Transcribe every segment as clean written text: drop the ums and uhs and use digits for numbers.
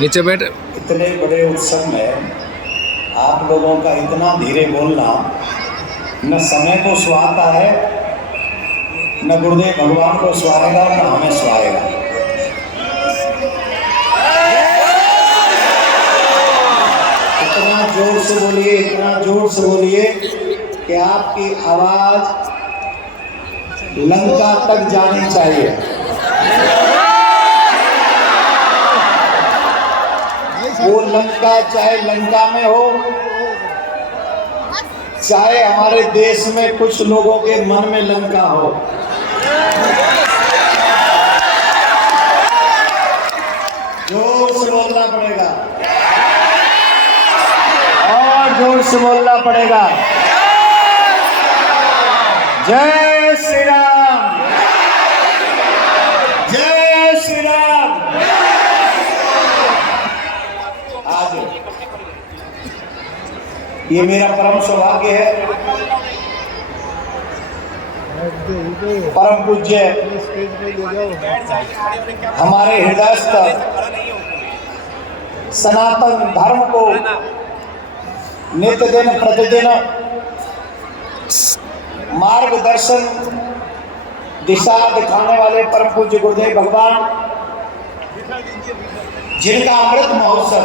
नीचे बैठ। इतने बड़े उत्सव में आप लोगों का इतना धीरे बोलना न समय को सुहाता है, न गुरुदेव भगवान को सुहाएगा, न हमें सुहाएगा। इतना जोर से बोलिए, इतना जोर से बोलिए कि आपकी आवाज लंका तक जानी चाहिए। वो लंका चाहे लंका में हो, चाहे हमारे देश में कुछ लोगों के मन में लंका हो, जोर से बोलना पड़ेगा और जोर से बोलना पड़ेगा। जय श्री राम, जय श्री राम। आज ये मेरा परम सौभाग्य है, परम पूज्य हमारे हृदयस्थ सनातन धर्म को नित्य दिन प्रतिदिन मार्गदर्शन दिशा दिखाने वाले परम पूज्य गुरुदेव भगवान, जिनका अमृत महोत्सव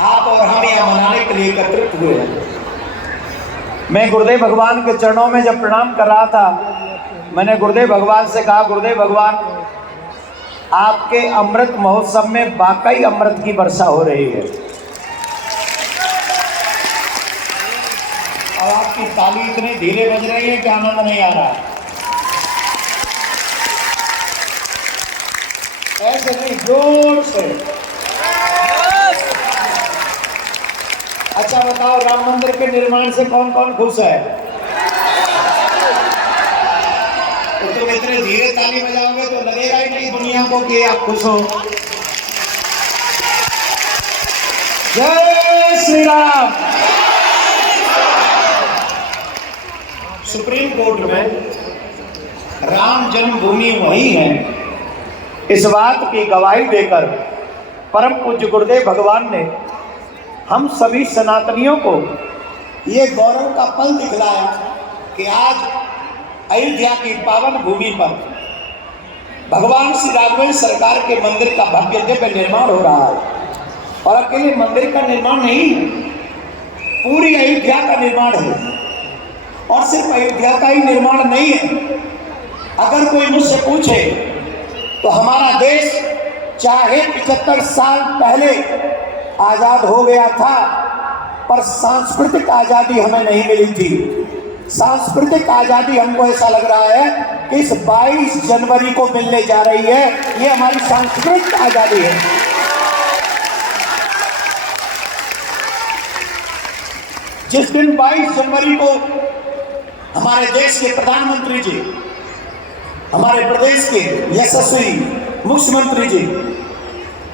आप और हम यहाँ मनाने के लिए एकत्रित हुए हैं। मैं गुरुदेव भगवान के चरणों में जब प्रणाम कर रहा था, मैंने गुरुदेव भगवान से कहा, गुरुदेव भगवान, आपके अमृत महोत्सव में वाकई अमृत की वर्षा हो रही है। और आपकी ताली इतनी धीरे बज रही है कि आनंद नहीं आ रहा। ऐसे नहीं, जोर से। अच्छा बताओ, राम मंदिर के निर्माण से कौन कौन खुश है? तो तुम इतने धीरे ताली बजाओगे तो लगेगा ही नहीं दुनिया को कि आप खुश हो। जय श्री राम। सुप्रीम कोर्ट में राम जन्मभूमि वही है, इस बात की गवाही देकर परम पूज्य गुरुदेव भगवान ने हम सभी सनातनियों को ये गौरव का पल दिखलाया कि आज अयोध्या की पावन भूमि पर भगवान श्री राघवेंद्र सरकार के मंदिर का भव्य दिव्य निर्माण हो रहा है। और अकेले मंदिर का निर्माण नहीं, पूरी अयोध्या का निर्माण है। और सिर्फ अयोध्या का ही निर्माण नहीं है। अगर कोई मुझसे पूछे तो हमारा देश चाहे 75 साल पहले आजाद हो गया था, पर सांस्कृतिक आजादी हमें नहीं मिली थी। सांस्कृतिक आजादी हमको ऐसा लग रहा है कि इस 22 जनवरी को मिलने जा रही है। ये हमारी सांस्कृतिक आजादी है। जिस दिन 22 जनवरी को हमारे देश के प्रधानमंत्री जी, हमारे प्रदेश के यशस्वी मुख्यमंत्री जी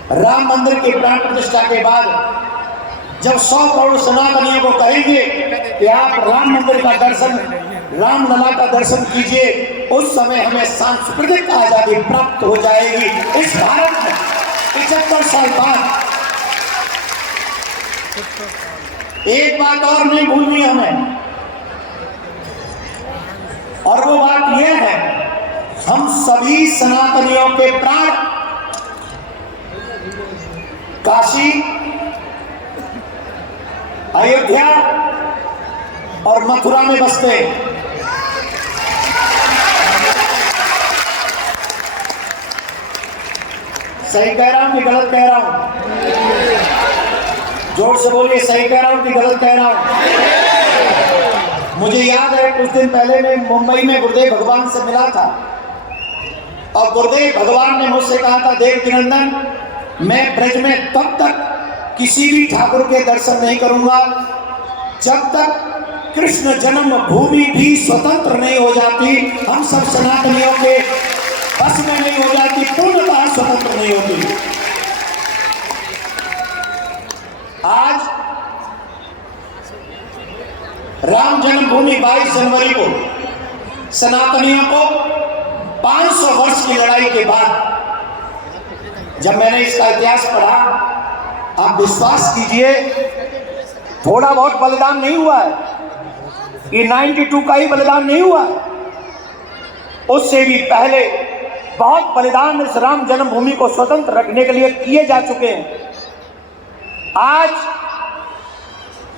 राम मंदिर की प्राण प्रतिष्ठा के बाद जब 100 करोड़ सनातनियों को कहेंगे कि आप राम मंदिर का दर्शन, रामलला का दर्शन कीजिए, उस समय हमें सांस्कृतिक आजादी प्राप्त हो जाएगी इस भारत में 75 साल बाद। एक बात और नहीं भूलनी हमें, और वो बात यह है, हम सभी सनातनियों के प्राण काशी, अयोध्या और मथुरा में बसते हैं। सही कह रहा हूं कि गलत कह रहा हूं? जोर से बोलिए, सही कह रहा हूं कि गलत कह रहा हूं? मुझे याद है कुछ दिन पहले मैं मुंबई में गुरुदेव भगवान से मिला था, और गुरुदेव भगवान ने मुझसे कहा था, देव नंदन, मैं ब्रज में तब तक किसी भी ठाकुर के दर्शन नहीं करूंगा जब तक कृष्ण जन्म भूमि भी स्वतंत्र नहीं हो जाती, हम सब सनातनियों के बस में नहीं हो जाती, पूर्णतः स्वतंत्र नहीं होती। आज राम जन्मभूमि 22 जनवरी को सनातनियों को 500 वर्ष की लड़ाई के बाद जब मैंने इसका इतिहास पढ़ा, आप विश्वास कीजिए थोड़ा बहुत बलिदान नहीं हुआ है, ये 92 का ही बलिदान नहीं हुआ है, उससे भी पहले बहुत बलिदान इस राम जन्मभूमि को स्वतंत्र रखने के लिए किए जा चुके हैं। आज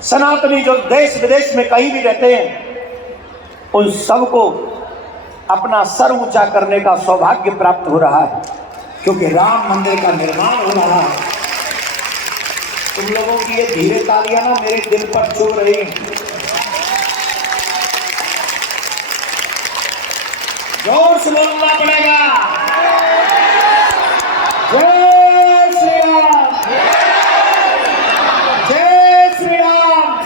सनातनी जो देश विदेश में कहीं भी रहते हैं, उन सबको अपना सर ऊंचा करने का सौभाग्य प्राप्त हो रहा है, क्योंकि राम मंदिर का निर्माण हो रहा है। तुम लोगों की ये धीरे तालियां ना मेरे दिल पर चुभ रही हैं। जोर से बोलना पड़ेगा, जय श्री राम, जय श्री राम।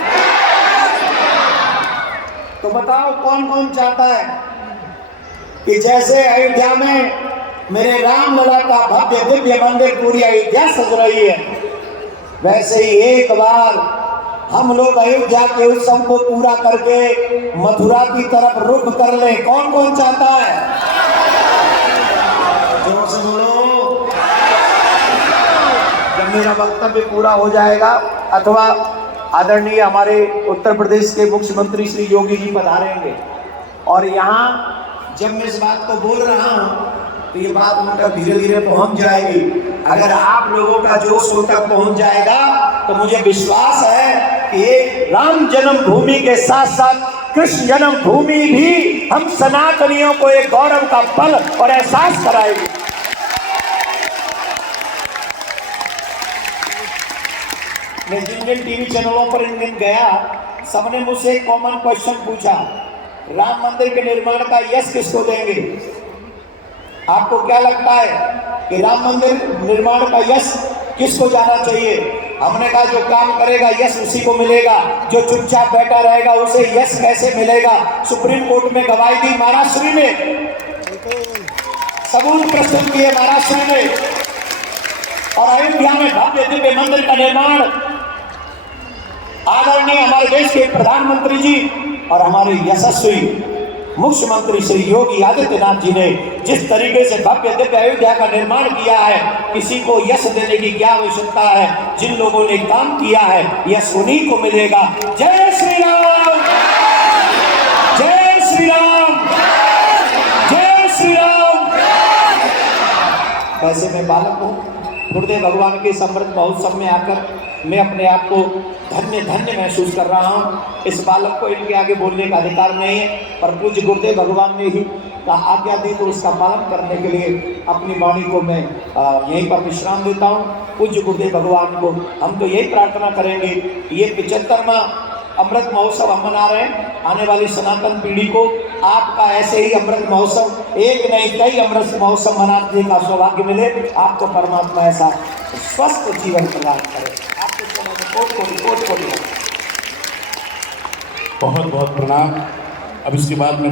तो बताओ कौन कौन चाहता है कि जैसे अयोध्या में मेरे राम लला का भव्य दिव्य मंदिर पूरी अयोध्या सज रही है, वैसे ही एक बार हम लोग अयोध्या के उत्सव को पूरा करके मथुरा की तरफ रुख कर ले। कौन कौन चाहता है? जोर से बोलो। जब मेरा वक्तव्य पूरा हो जाएगा अथवा आदरणीय हमारे उत्तर प्रदेश के मुख्यमंत्री श्री योगी जी पधारेंगे, और यहाँ जब मैं इस बात को बोल रहा हूँ तो ये बात उन तक धीरे धीरे पहुंच जाएगी। अगर आप लोगों का जोश उन तक पहुंच जाएगा तो मुझे विश्वास है कि एक राम जन्मभूमि के साथ साथ कृष्ण जन्मभूमि भी हम सनातनियों को एक गौरव का पल और एहसास कराएगी। मैं जिन जिन टीवी चैनलों पर इन दिन गया, सबने मुझसे एक कॉमन क्वेश्चन पूछा, राम मंदिर के निर्माण का यश किसको देंगे? आपको क्या लगता है कि राम मंदिर निर्माण का यश किसको जाना चाहिए? हमने कहा जो काम करेगा यश उसी को मिलेगा, जो चुपचाप बैठा रहेगा उसे यश कैसे मिलेगा? सुप्रीम कोर्ट में गवाही दी महाराष्ट्र ने, सबूत प्रस्तुत किए महाराष्ट्र ने, और अयोध्या में भव्य दिव्य मंदिर का निर्माण आदरणीय हमारे देश के प्रधानमंत्री जी और हमारे यशस्वी मुख्यमंत्री श्री योगी आदित्यनाथ जी ने जिस तरीके से भव्य दिव्य अयोध्या का निर्माण किया है, किसी को यश देने की क्या आवश्यकता है? जिन लोगों ने काम किया है यश उन्हीं को मिलेगा। जय श्री राम, जय श्री राम, जय श्री राम। वैसे मैं बालक हूँ, गुरुदेव भगवान के समृद्ध महोत्सव में आकर मैं अपने आप को धन्य धन्य महसूस कर रहा हूँ। इस बालक को इनके आगे बोलने का अधिकार नहीं है, पर पूज्य गुरुदेव भगवान ने ही आज्ञा दी तो उसका पालन करने के लिए अपनी वाणी को मैं यहीं पर विश्राम देता हूँ। पूज्य गुरुदेव भगवान को हम तो यही प्रार्थना करेंगे, ये 75वां अमृत महोत्सव हम मना रहे हैं, आने वाली सनातन पीढ़ी को आपका ऐसे ही अमृत महोत्सव, एक नहीं कई अमृत महोत्सव मनाने का सौभाग्य मिले। आपको परमात्मा ऐसा स्वस्थ जीवन प्रदान करे। आपको कोट बहुत बहुत प्रणाम। अब इसके बाद में